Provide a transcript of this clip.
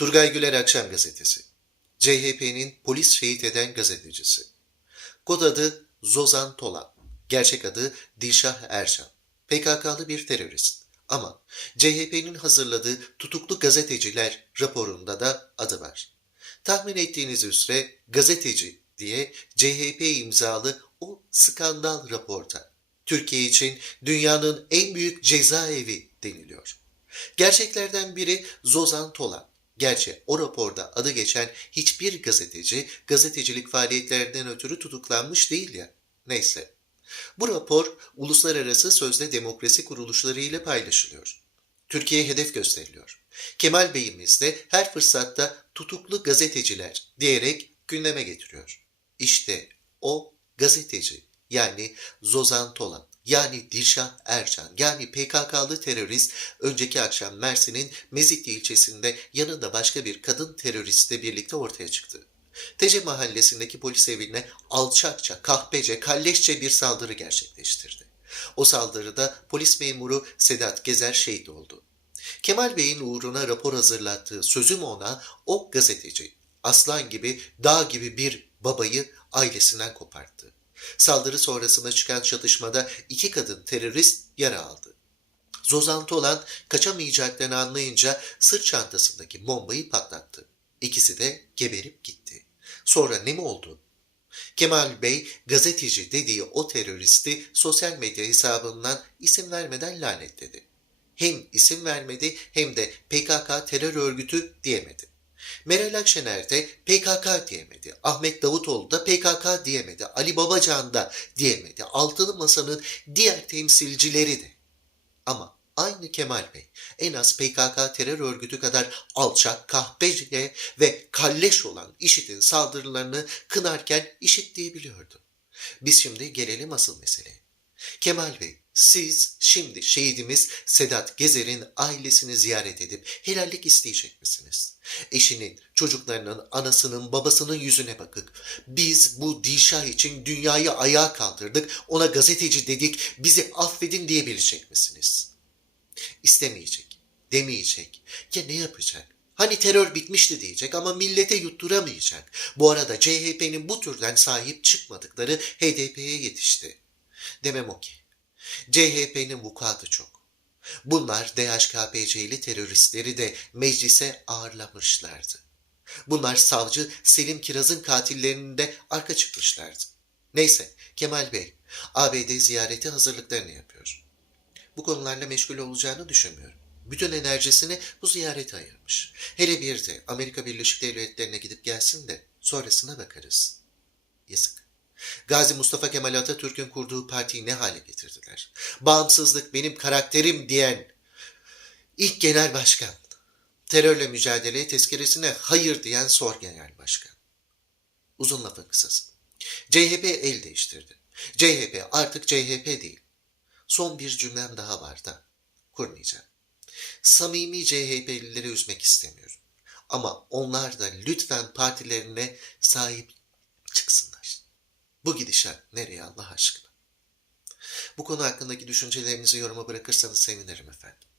Turgay Güler Akşam Gazetesi. CHP'nin polis şehit eden gazetecisi. Kod adı Zozan Tolan. Gerçek adı Dilşah Erşan. PKK'lı bir terörist. Ama CHP'nin hazırladığı tutuklu gazeteciler raporunda da adı var. Tahmin ettiğiniz üzere gazeteci diye CHP imzalı o skandal raporda. Türkiye için dünyanın en büyük cezaevi deniliyor. Gerçeklerden biri Zozan Tolan. Gerçi o raporda adı geçen hiçbir gazeteci gazetecilik faaliyetlerinden ötürü tutuklanmış değil ya. Neyse. Bu rapor uluslararası sözde demokrasi kuruluşları ile paylaşılıyor. Türkiye'ye hedef gösteriliyor. Kemal Bey'imiz de her fırsatta tutuklu gazeteciler diyerek gündeme getiriyor. İşte o gazeteci yani Zozan Tolan yani Dilşah Ercan yani PKK'lı terörist önceki akşam Mersin'in Mezitli ilçesinde yanında başka bir kadın teröristle birlikte ortaya çıktı. Tece mahallesindeki polis evine alçakça, kahpece, kalleşçe bir saldırı gerçekleştirdi. O saldırıda polis memuru Sedat Gezer şehit oldu. Kemal Bey'in uğruna rapor hazırlattığı sözüm ona o gazeteci, aslan gibi, dağ gibi bir babayı ailesinden koparttı. Saldırı sonrasında çıkan çatışmada iki kadın terörist yara aldı. Zozantı olan kaçamayacaklarını anlayınca sırt çantasındaki bombayı patlattı. İkisi de geberip gitti. Sonra ne mi oldu? Kemal Bey gazeteci dediği o teröristi sosyal medya hesabından isim vermeden lanetledi. Hem isim vermedi hem de PKK terör örgütü diyemedi. Meral Akşener de PKK diyemedi. Ahmet Davutoğlu da PKK diyemedi. Ali Babacan da diyemedi. Altılı Masa'nın diğer temsilcileri de. Ama aynı Kemal Bey en az PKK terör örgütü kadar alçak, kahpece ve kalleş olan IŞİD'in saldırılarını kınarken IŞİD diyebiliyordu. Biz şimdi gelelim asıl meseleye. Kemal Bey, siz şimdi şehidimiz Sedat Gezer'in ailesini ziyaret edip helallik isteyecek misiniz? Eşinin, çocuklarının, anasının, babasının yüzüne bakıp biz bu Dilşah için dünyayı ayağa kaldırdık, ona gazeteci dedik, bizi affedin diyebilecek misiniz? İstemeyecek, demeyecek. Ya ne yapacak? Hani terör bitmişti diyecek ama millete yutturamayacak. Bu arada CHP'nin bu türden sahip çıkmadıkları HDP'ye yetişti. Demem o ki. CHP'nin vukuatı çok. Bunlar DHKPC'li teröristleri de meclise ağırlamışlardı. Bunlar savcı Selim Kiraz'ın katillerinin de arka çıkmışlardı. Neyse Kemal Bey ABD ziyareti hazırlıklarını yapıyor. Bu konularla meşgul olacağını düşünmüyorum. Bütün enerjisini bu ziyarete ayırmış. Hele bir de Amerika Birleşik Devletleri'ne gidip gelsin de sonrasına bakarız. Yazık. Gazi Mustafa Kemal Atatürk'ün kurduğu partiyi ne hale getirdiler? Bağımsızlık benim karakterim diyen ilk genel başkan. Terörle mücadeleye tezkeresine hayır diyen sor genel başkan. Uzun lafın kısası. CHP el değiştirdi. CHP artık CHP değil. Son bir cümlem daha var da kurmayacağım. Samimi CHP'lileri üzmek istemiyorum. Ama onlar da lütfen partilerine sahip çıksınlar. Bu gidişat nereye Allah aşkına? Bu konu hakkındaki düşüncelerinizi yoruma bırakırsanız sevinirim efendim.